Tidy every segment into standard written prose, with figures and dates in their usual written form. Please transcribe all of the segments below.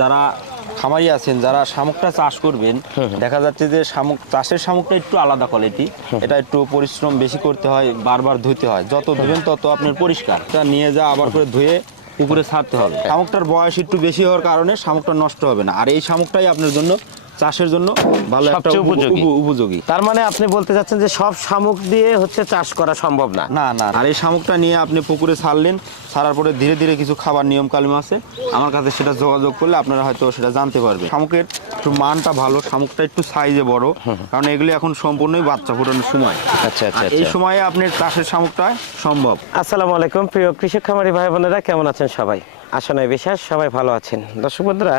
যারা খামারি আছেন, যারা শামুকটা চাষ করবেন, দেখা যাচ্ছে যে চাষের শামুকটা একটু আলাদা কোয়ালিটি। এটা একটু পরিশ্রম বেশি করতে হয়, বারবার ধুইতে হয়। যত ধুবেন তত আপনার পরিষ্কার। তা নিয়ে যা আবার করে ধুয়ে পুকুরে ছাড়তে হবে। শামুকটার বয়স একটু বেশি হওয়ার কারণে শামুকটা নষ্ট হবে না। আর এই শামুকটাই আপনার জন্য চাষের জন্য ভালো একটা উপযোগী। তার মানে আপনি বলতে চাচ্ছেন যে সব শামুক দিয়ে চাষ করা সম্ভব না? না না। আর এই শামুকটা নিয়ে আপনি পুকুরে ছাড়লেন, ছাড়ার পরে ধীরে ধীরে কিছু খাবার নিয়ম কানুন আছে, আমার কাছে সেটা যোগাযোগ করলে আপনারা হয়তো সেটা জানতে পারবেন। শামুকের একটু মানটা ভালো, শামুকটা একটু সাইজে বড়, কারণ এগুলি এখন সম্পূর্ণই বাচ্চা ফোটানোর সময়। আচ্ছা আচ্ছা। এই সময়ে আপনার চাষের শামুকটা সম্ভব। আসসালামু আলাইকুম প্রিয় কৃষক খামারি ভাই বোনেরা, কেমন আছেন সবাই? আশা নয় বিশ্বাস সবাই ভালো আছেন। দর্শক বন্ধুরা,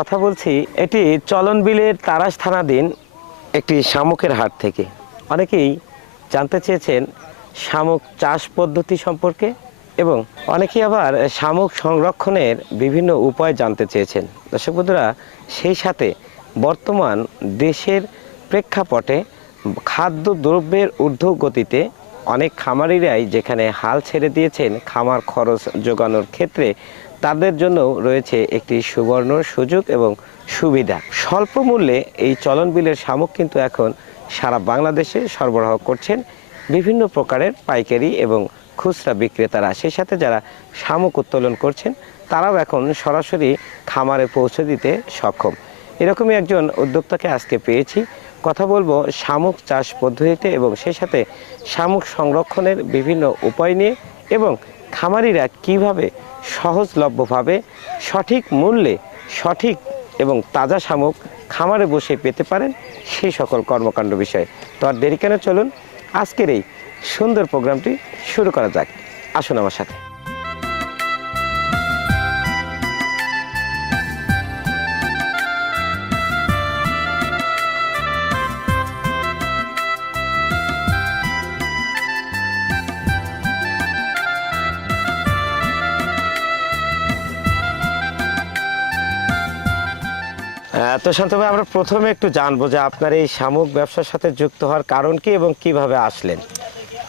কথা বলছি এটি চলন বিলের তারাস থানাধীন একটি শামুকের হাট থেকে। অনেকেই জানতে চেয়েছেন শামুক চাষ পদ্ধতি সম্পর্কে, এবং অনেকেই আবার শামুক সংরক্ষণের বিভিন্ন উপায় জানতে চেয়েছেন। দর্শক বন্ধুরা, সেই সাথে বর্তমান দেশের প্রেক্ষাপটে খাদ্য দ্রব্যের ঊর্ধ্বগতিতে অনেক খামারিরাই যেখানে হাল ছেড়ে দিয়েছেন খামার খরচ যোগানোর ক্ষেত্রে, তাদের জন্য রয়েছে একটি সুবর্ণ সুযোগ এবং সুবিধা। স্বল্প মূল্যে এই চলন বিলের শামুক কিন্তু এখন সারা বাংলাদেশে সরবরাহ করছেন বিভিন্ন প্রকারের পাইকারি এবং খুচরা বিক্রেতারা। সেই সাথে যারা শামুক উত্তোলন করছেন তারাও এখন সরাসরি খামারে পৌঁছে দিতে সক্ষম। এরকমই একজন উদ্যোক্তাকে আজকে পেয়েছি। কথা বলবো শামুক চাষ পদ্ধতিতে এবং সেই সাথে শামুক সংরক্ষণের বিভিন্ন উপায় নিয়ে, এবং খামারিরা কিভাবে সহজলভ্যভাবে সঠিক মূল্যে সঠিক এবং তাজা শামুক খামারে বসে পেতে পারেন সেই সকল কর্মকাণ্ড বিষয়ে। তো আর দেরি কেন, চলুন আজকের এই সুন্দর প্রোগ্রামটি শুরু করা যাক। আসুন আমার সাথে। তো শান্ত ভাই, আমরা প্রথমে একটু জানবো যে আপনার এই শামুক ব্যবসার সাথে যুক্ত হওয়ার কারণ কি এবং কিভাবে আসলেন?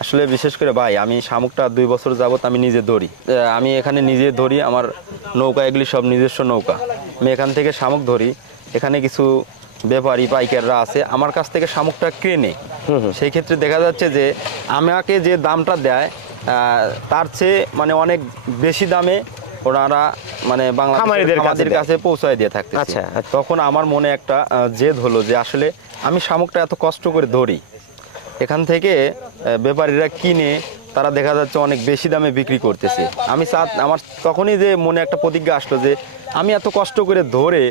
আসলে বিশেষ করে ভাই, আমি শামুকটা 2 বছর যাবত আমি নিজে ধরি। আমি এখানে নিজে ধরি, আমার নৌকা এগুলি সব নিজস্ব নৌকা। আমি এখান থেকে শামুক ধরি। এখানে কিছু ব্যাপারী পাইকাররা আছে, আমার কাছ থেকে শামুকটা কেনে। সেই ক্ষেত্রে দেখা যাচ্ছে যে আমাকে যে দামটা দেয় তার চেয়ে মানে অনেক বেশি দামে ওনারা মানে বাংলাদেশের কাছে পৌঁছায় দিয়ে থাকতে। আচ্ছা, তখন আমার মনে একটা জেদ হলো যে আসলে আমি শামুকটা এত কষ্ট করে ধরি, এখান থেকে ব্যাপারীরা কিনে তারা দেখা যাচ্ছে অনেক বেশি দামে বিক্রি করতেছে। আমার তখনই যে মনে একটা প্রতিজ্ঞা আসলো যে আমি এত কষ্ট করে ধরে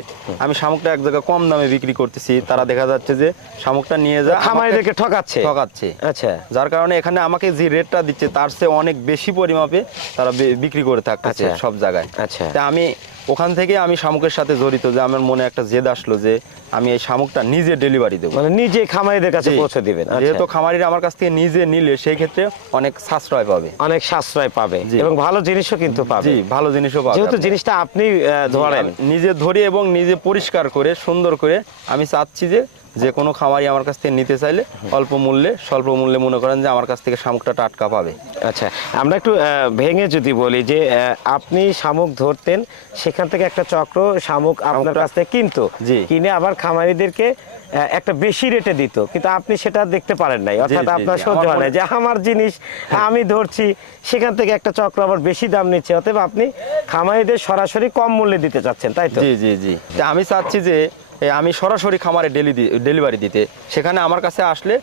আমি শামুকটা এক জায়গায় কম দামে বিক্রি করতেছি, তারা দেখা যাচ্ছে যে শামুকটা নিয়ে যা খামারিদেরকে ঠকাচ্ছে। আচ্ছা, যার কারণে এখানে আমাকে যে রেটটা দিচ্ছে তার চেয়ে অনেক বেশি পরিমাপে তারা বিক্রি করে থাকতেছে সব জায়গায়। আচ্ছা, তা আমি ওখান থেকে আমি শামুকের সাথে জড়িত, যে আমার মনে একটা জেদ আসলো যে আমি এই শামুকটা নিজে ডেলিভারি দেবো, মানে নিজে খামারিদের কাছে পৌঁছে দিবেন। যেহেতু খামারিরা আমার কাছ থেকে নিজে নিলে সেই ক্ষেত্রে অনেক সাশ্রয় পাবে, এবং ভালো জিনিসও কিন্তু পাবে। জি, ভালো জিনিসও পাবে, যেহেতু জিনিসটা আপনি ধরেন। নিজে ধরি এবং নিজে পরিষ্কার করে সুন্দর করে আমি চাচ্ছি যে কোনো খামারি আমার কাছ থেকে নিতে চাইলে অল্প মূল্যে স্বল্প মূল্যে মনে করেন যে আমার কাছ থেকে শামুকটা টাটকা পাবে। আচ্ছা, আমরা একটু ভেঙে যদি বলি যে আপনি শামুক ধরতেন, সেখান থেকে একটা চক্র শামুক আপনার কাছ থেকে কিনতো, কিনে আবার খামারিদেরকে একটা বেশি রেটে দিত, কিন্তু আপনি সেটা দেখতে পারেন নাই, অর্থাৎ আপনার সহ্য হয় না যে আমার জিনিস আমি ধরছি, সেখান থেকে একটা চক্র আবার বেশি দাম নিচ্ছে, অতএব আপনি খামারিদের সরাসরি কম মূল্যে দিতে চাচ্ছেন, তাই তো? জি জি জি, আমি চাচ্ছি যে আমি সরাসরি খামারে ডেলিভারি দিতে, সেখানে আমার কাছে আসলে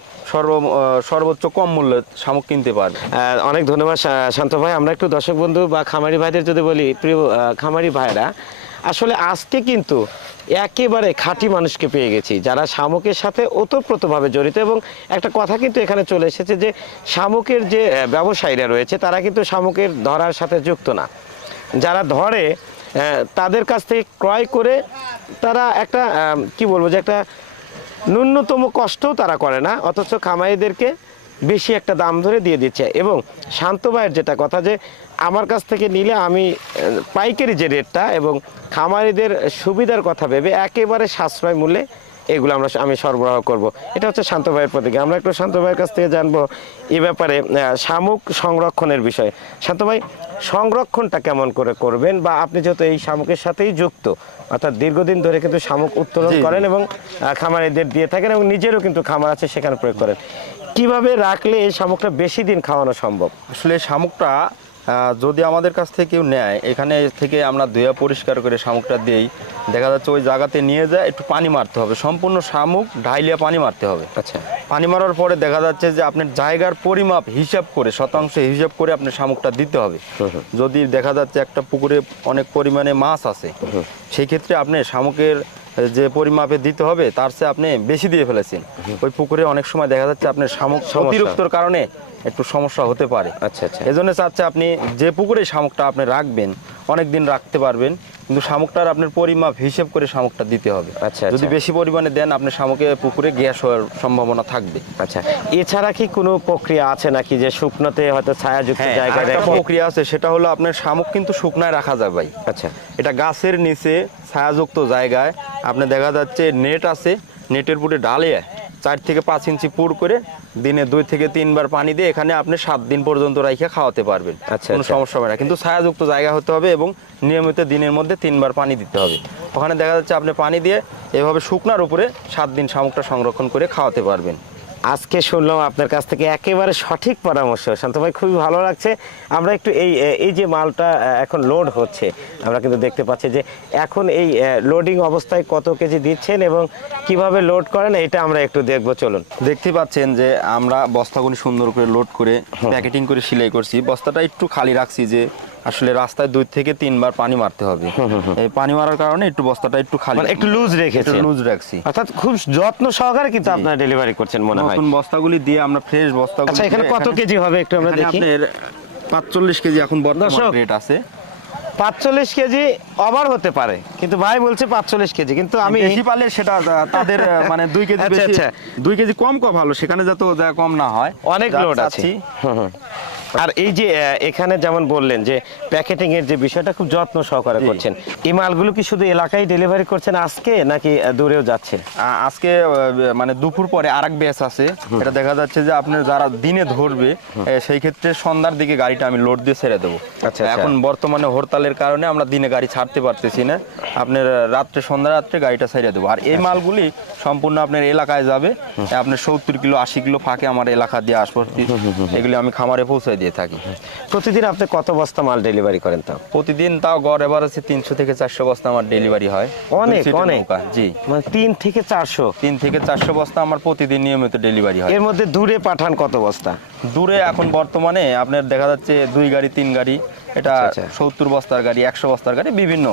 সর্বোচ্চ কম মূল্যে শামুক কিনতে পারবে। অনেক ধন্যবাদ শান্ত ভাই। আমরা একটু দর্শক বন্ধু বা খামারি ভাইদের যদি বলি, প্রিয় খামারি ভাইরা, আসলে আজকে কিন্তু একেবারে খাঁটি মানুষকে পেয়ে গেছি যারা শামুকের সাথে ওতপ্রোতভাবে জড়িত। এবং একটা কথা কিন্তু এখানে চলে এসেছে যে শামুকের যে ব্যবসায়ীরা রয়েছে তারা কিন্তু শামুকের ধরার সাথে যুক্ত না। যারা ধরে তাদের কাছ থেকে ক্রয় করে তারা একটা কি বলবো যে একটা ন্যূনতম কষ্টও তারা করে না, অথচ খামারিদেরকে বেশি একটা দাম ধরে দিয়ে দিচ্ছে। এবং শান্ত ভাইয়ের যেটা কথা যে আমার কাছ থেকে নিলে আমি পাইকারি যে রেটটা এবং খামারিদের সুবিধার কথা ভেবে একেবারে সাশ্রয় মূল্যে এগুলো আমি সরবরাহ করব। এটা হচ্ছে শান্ত ভাইয়ের প্রতিজ্ঞা। আমরা একটু শান্ত ভাইয়ের কাছ থেকে জানবো এই ব্যাপারে শামুক সংরক্ষণের বিষয়ে। শান্ত ভাই, সংরক্ষণটা কেমন করে করবেন, বা আপনি যেহেতু এই শামুকের সাথেই যুক্ত, অর্থাৎ দীর্ঘদিন ধরে কিন্তু শামুক উত্তোলন জি, জি। করেন এবং খামারিদের দিয়ে থাকেন এবং নিজেরও কিন্তু খামার আছে সেখানে প্রয়োগ করেন, কিভাবে রাখলে এই শামুকটা বেশি দিন খাওয়ানো সম্ভব? আসলে শামুকটা যদি আমাদের কাছ থেকে কেউ নেয়, এখানে থেকে আমরা ধুয়ে পরিষ্কার করে শামুকটা দিই, দেখা যাচ্ছে ওই জায়গাতে নিয়ে যায় একটু পানি মারতে হবে, সম্পূর্ণ শামুক ঢাইলিয়া পানি মারতে হবে। আচ্ছা, পানি মারার পরে দেখা যাচ্ছে যে আপনার জায়গার পরিমাপ হিসাব করে, শতাংশ হিসাব করে আপনার শামুকটা দিতে হবে। যদি দেখা যাচ্ছে একটা পুকুরে অনেক পরিমাণে মাছ আছে, সেই ক্ষেত্রে আপনি শামুকের যে পরিমাপে দিতে হবে তার চেয়ে আপনি বেশি দিয়ে ফেলেছেন, ওই পুকুরে অনেক সময় দেখা যাচ্ছে আপনার শামুক অতিরিক্তর কারণে একটু সমস্যা হতে পারে। আচ্ছা, আচ্ছা। এজন্য চাচ্ছে আপনি যে পুকুরে শামুকটা আপনি রাখবেন অনেক দিন রাখতে পারবেন, কিন্তু শামুকটার আপনার পরিমাপ হিসেব করে শামুকটা দিতে হবে। আচ্ছা, যদি আচ্ছা। বেশি পরিমাণে দেন আপনার শামুকে পুকুরে গ্যাস হওয়ার সম্ভাবনা থাকবে। আচ্ছা, এছাড়া কি কোনো প্রক্রিয়া আছে নাকি যে শুকনোতে হয়তো ছায়াযুক্ত জায়গায় একটা রেখে? প্রক্রিয়া আছে, সেটা হলো আপনার শামুক কিন্তু শুকনায় রাখা যায় ভাই। আচ্ছা, এটা গাছের নিচে ছায়াযুক্ত জায়গায় আপনি দেখা যাচ্ছে নেট আছে, নেটের পুরে ডালে 4 থেকে 5 ইঞ্চি পুর করে দিনে 2 থেকে 3 বার পানি দিয়ে এখানে আপনি 7 দিন পর্যন্ত রাইখে খাওয়াতে পারবেন। আচ্ছা, কোনো আচ্ছা। সমস্যা হবে না, কিন্তু ছায়াযুক্ত জায়গা হতে হবে এবং নিয়মিত দিনের মধ্যে 3 বার পানি দিতে হবে। ওখানে দেখা যাচ্ছে আপনি পানি দিয়ে এভাবে শুকনার উপরে 7 দিন শামুকটা সংরক্ষণ করে খাওয়াতে পারবেন। আজকে শুনলাম আপনার কাছ থেকে একেবারে সঠিক পরামর্শ শান্ত ভাই, খুবই ভালো লাগছে। আমরা একটু এই যে মালটা এখন লোড হচ্ছে, আমরা কিন্তু দেখতে পাচ্ছি যে এখন এই লোডিং অবস্থায় কত কেজি দিচ্ছেন এবং কিভাবে লোড করেন, এটা আমরা একটু দেখবো, চলুন। দেখতে পাচ্ছেন যে আমরা বস্তাগুলি সুন্দর করে লোড করে প্যাকেটিং করে সেলাই করছি। বস্তাটা একটু খালি রাখছি, যে আসলে রাস্তায় 2 থেকে 3 বার পানি মারতে হবে। এই পানি মারার কারণে একটু বস্তাটা একটু খালি, মানে একটু লুজ রেখেছেন। লুজ রাখছি। অর্থাৎ খুব যত্ন সহকারে কিন্তু আপনারা ডেলিভারি করছেন মনে হয়। নতুন বস্তাগুলি দিয়ে আমরা ফ্রেশ বস্তাগুলি। আচ্ছা, এখানে কত কেজি হবে একটু আমরা দেখি। আপনার 45 কেজি এখন বর্তমান দর্শক, রেট আছে। 45 কেজি ওভার হতে পারে, কিন্তু ভাই বলছে 45 কেজি, কিন্তু আমি বেশি পালে সেটা তাদের মানে 2 কেজি আচ্ছা, বেশি, আচ্ছা। 2 কেজি কম ভালো, সেখানে যাতে কম না হয়। অনেক যা লোড আছে। চাচ্ছি। আর এই যে এখানে যেমন বললেন যে প্যাকেটিং এর যে বিষয়টা খুব যত্ন সহকারে জি। করছেন, এই মালগুলো কি শুধু এলাকায় ডেলিভারি করছেন আজকে নাকি দূরেও যাচ্ছে? আজকে মানে দুপুর পরে আরেক ব্যাচ আছে, এটা দেখা যাচ্ছে যে আপনার যারা দিনে ধরবে সেই ক্ষেত্রে সন্ধ্যার দিকে গাড়িটা আমি লোড দিয়ে ছেড়ে দেবো। আচ্ছা, আচ্ছা। এখন বর্তমানে হরতালের কারণে আমরা দিনে গাড়ি ছাড়তে পারতেছি না, আপনার সন্ধ্যা রাত্রে গাড়িটা ছেড়ে দেবো। আর এই মালগুলি সম্পূর্ণ আপনার এলাকায় যাবে, আপনার 70 কিলো 80 কিলো ফাঁকে আমার এলাকা দিয়ে আসবো, এগুলি আমি খামারে পৌঁছে দিয়ে থাকি। প্রতিদিন আপনি কত বস্তা মাল ডেলিভারি করেন তাও? প্রতিদিন তাও গড় এবার আছে 300 থেকে 400 বস্তা আমার ডেলিভারি হয়। অনেক, 2 সিটের অনেক। নৌকা, জি। মানে 3 থেকে 400? 3 থেকে 400 বস্তা আমার প্রতিদিন নিয়মিত ডেলিভারি হয়। এর মধ্যে দূরে পাঠান কত বস্তা? দূরে এখন বর্তমানে আপনার দেখা যাচ্ছে 2 গাড়ি 3 গাড়ি, এটা আচ্ছা, আচ্ছা। 70 বস্তার গাড়ি, 100 বস্তার গাড়ি, বিভিন্ন।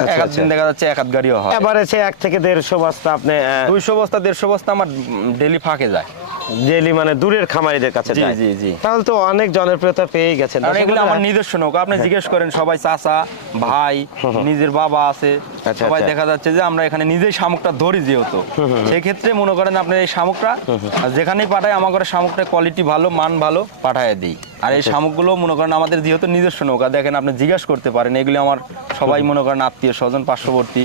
আচ্ছা, এক আচ্ছা। দিন দেখা যাচ্ছে 1 গাড়িও হয়। এভারেজে 1 থেকে 150 বস্তা আপনি 200 বস্তা 150 বস্তা আমার ডেলি ফাঁকে যায়। ডেলি মানে দূরের খামারিদের কাছে জি, যায়? জি, জি। তাহলে তো অনেক জনপ্রিয়তা পেয়ে গেছেন। কারণ এগুলো আমার নিজস্ব নৌকা, আপনি জিজ্ঞেস করেন সবাই, চাচা ভাই, নিজের বাবা আছে, আচ্ছা, সবাই আচ্ছা। দেখা যাচ্ছে যে আমরা এখানে নিজেই শামুকটা ধরি, যেহেতু সেই ক্ষেত্রে মনে করেন আপনার এই শামুকটা যেখানেই পাঠায় আমার ঘরে শামুকটা কোয়ালিটি ভালো, মান ভালো পাঠায় দিই। আর এই শামুকগুলো মনে করেন আমাদের যেহেতু নিজস্ব নৌকা, দেখেন আপনি জিজ্ঞেস করতে পারেন, এগুলি আমার সবাই মনে করেন আত্মীয় স্বজন, পার্শ্ববর্তী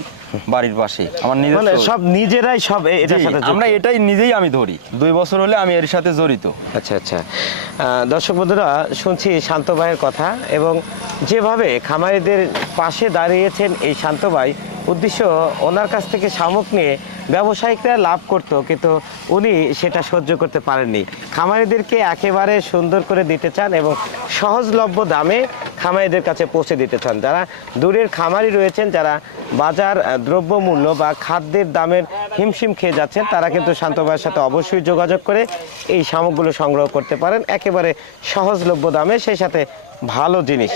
বাড়ির পাশে আমার মানে নিজস্ব। সব নিজেরাই সব এটার জি, সাথে যুক্ত? আমরা এটাই নিজেই আমি ধরি, 2 বছর হলে আমি এর সাথে জড়িত। আচ্ছা, আচ্ছা। দর্শক বন্ধুরা, শুনছি শান্ত ভাইয়ের কথা এবং যেভাবে খামারিদের পাশে দাঁড়িয়েছেন এই শান্ত ভাই, উদ্দেশ্য ওনার কাছ থেকে শামুক নিয়ে ব্যবসায়িকরা লাভ করতো, কিন্তু উনি সেটা সহ্য করতে পারেননি। খামারিদেরকে একেবারে সুন্দর করে দিতে চান এবং সহজলভ্য দামে খামারিদের কাছে পৌঁছে দিতে চান। যারা দূরের খামারি রয়েছেন, যারা বাজার দ্রব্যমূল্য বা খাদ্যের দামের হিমশিম খেয়ে যাচ্ছেন, তারা কিন্তু শান্ত ভাইয়ের সাথে অবশ্যই যোগাযোগ করে এই শামুকগুলো সংগ্রহ করতে পারেন একেবারে সহজলভ্য দামে, সেই সাথে ভালো জিনিস।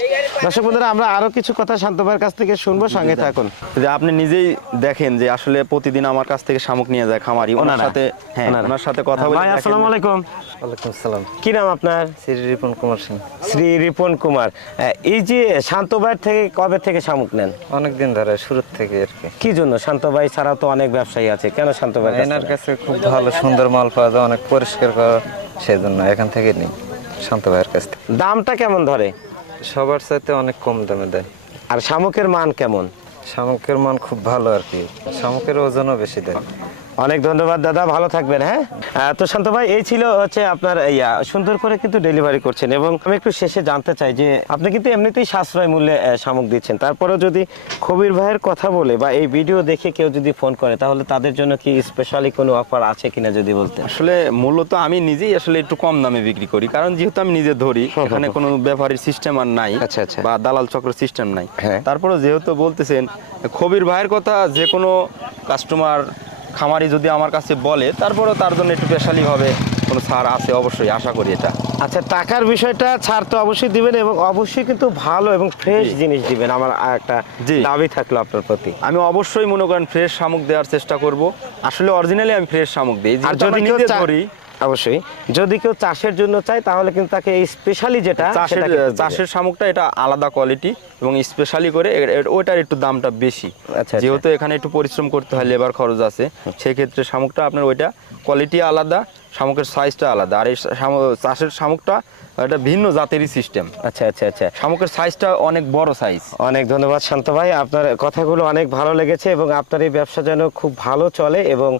দর্শক বন্ধুরা, আমরা আরো কিছু কথা শান্ত ভাইয়ের কাছ থেকে শুনবো, সঙ্গে থাকুন। যে আপনি নিজেই দেখেন যে আসলে প্রতিদিন আমার কাছ থেকে শামুক নিয়ে যায় খামারি, ওনার সাথে, হ্যাঁ, ওনার সাথে কথা বলে। ভাই, আসসালামু আলাইকুম। ওয়ালাইকুম আসসালাম। কি নাম আপনার? শ্রী রিপন কুমার সিং। শ্রী রিপন কুমার। এই যে শান্ত ভাইয়ের থেকে কবে থেকে শামুক নেন? অনেকদিন ধরে, শুরুর থেকে আর কি। কি জন্য? শান্ত ভাই ছাড়াও তো অনেক ব্যবসায়ী আছে, কেন শান্ত ভাই? এনার কাছে খুব ভালো সুন্দর মাল পাওয়া যায়, অনেক পরিষ্কার করা, সেই জন্য এখান থেকে নিই শান্ত ভাইয়ের কাছ থেকে। দামটা কেমন ধরে? সবার চাইতে অনেক কম দামে দেয়। আর শামুকের মান কেমন? শামুকের মান খুব ভালো আর কি, শামুকের ওজনও বেশি দেয়। অনেক ধন্যবাদ দাদা, ভালো থাকবেন। হ্যাঁ, তো শান্ত ভাই, এই ছিল হচ্ছে আপনার সুন্দর করে কিন্তু ডেলিভারি করছেন। এবং আমি একটু শেষে জানতে চাই যে আপনি কিন্তু এমনিতেই সাশ্রয় মূল্যে শামুক দিচ্ছেন, তারপরেও যদি খবির ভাইয়ের কথা বলে বা এই ভিডিও দেখে কেউ যদি ফোন করে, তাহলে তাদের জন্য কি স্পেশালি কোনো অফার আছে কিনা যদি বলতেন। আসলে মূলত আমি নিজেই আসলে একটু কম দামে বিক্রি করি, কারণ যেহেতু আমি নিজে ধরি, এখানে কোনো ব্যাপারীর সিস্টেম আর নাই, আচ্ছা, আচ্ছা। বা দালাল চক্র সিস্টেম নাই। হ্যাঁ। তারপরে যেহেতু বলতেছেন খবির ভাইয়ের কথা, যে কোনো কাস্টমার খামারি যদি আমার কাছে বলে, তারপরেও তার জন্য একটু স্পেশালি ভাবে কোনো ছাড় আছে, অবশ্যই আশা করি এটা। আচ্ছা, টাকার বিষয়টা ছাড় তো অবশ্যই দিবেন এবং অবশ্যই কিন্তু ভালো এবং ফ্রেশ জি। জিনিস দিবেন, আমার একটা জি। দাবি থাকলো আপনার প্রতি। আমি অবশ্যই মনে করেন ফ্রেশ শামুক দেওয়ার চেষ্টা করব। আসলে অরিজিনালি আমি ফ্রেশ শামুক দিই, আর যেহেতু যদি আমরা কেউ নিজে ধরি। অবশ্যই যদি কেউ চাষের জন্য চায়, তাহলে কিন্তু তাকে এই স্পেশালি যেটা চাষের সেটা কিন্তু দিবে। চাষের শামুকটা এটা আলাদা কোয়ালিটি এবং স্পেশালি করে ওইটার একটু দামটা বেশি। আচ্ছা। যেহেতু এখানে একটু পরিশ্রম করতে হয়, লেবার খরচ আছে, সেক্ষেত্রে শামুকটা আপনার ওইটা কোয়ালিটি আলাদা, শামুকের সাইজটা আলাদা। আর এই চাষের শামুকটা এটা ভিন্ন জাতেরই সিস্টেম। আচ্ছা আচ্ছা আচ্ছা, শামুকের সাইজটা অনেক বড় সাইজ। অনেক ধন্যবাদ শান্ত ভাই, আপনার কথাগুলো অনেক ভালো লেগেছে এবং আপনার এই ব্যবসা যেন খুব ভালো চলে এবং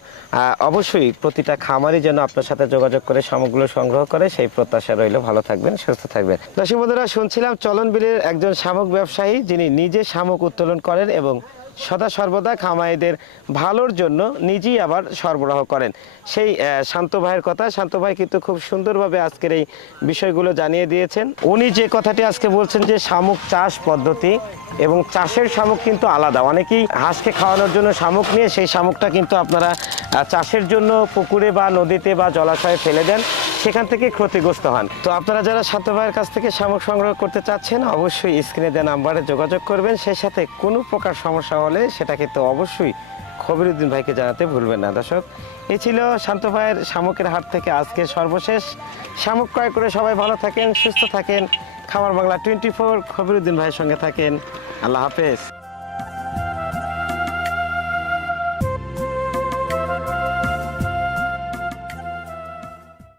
অবশ্যই প্রতিটা খামারই যেন আপনার সাথে যোগাযোগ করে শামুকগুলো সংগ্রহ করে, সেই প্রত্যাশা রইল। ভালো থাকবেন, সুস্থ থাকবেন। দর্শক বন্ধুরা, শুনছিলাম চলন বিলের একজন শামুক ব্যবসায়ী, যিনি নিজে শামুক উত্তোলন করেন এবং সদা সর্বদা খামারিদের ভালোর জন্য নিজেই আবার সরবরাহ করেন, সেই শান্ত ভাইয়ের কথা। শান্ত ভাই কিন্তু খুব সুন্দরভাবে আজকের এই বিষয়গুলো জানিয়ে দিয়েছেন। উনি যে কথাটি আজকে বলছেন যে শামুক চাষ পদ্ধতি এবং চাষের শামুক কিন্তু আলাদা। অনেকেই হাঁসকে খাওয়ানোর জন্য শামুক নিয়ে সেই শামুকটা কিন্তু আপনারা চাষের জন্য পুকুরে বা নদীতে বা জলাশয়ে ফেলে দেন, সেখান থেকে ক্ষতিগ্রস্ত হন। তো আপনারা যারা শান্ত ভাইয়ের কাছ থেকে শামুক সংগ্রহ করতে চাচ্ছেন, অবশ্যই স্ক্রিনে দেওয়া নাম্বারে যোগাযোগ করবেন। সেই সাথে কোনো প্রকার সমস্যা হলে সেটা কিন্তু অবশ্যই খবিরউদ্দিন ভাইকে জানাতে ভুলবেন না। দর্শক, এই ছিল শান্ত ভাইয়ের শামুকের হাট থেকে আজকের সর্বশেষ শামুক ক্রয় করে সবাই ভালো থাকেন, সুস্থ থাকেন। খামার বাংলা 24 খবিরউদ্দিন ভাইয়ের সঙ্গে থাকেন। আল্লাহ হাফেজ।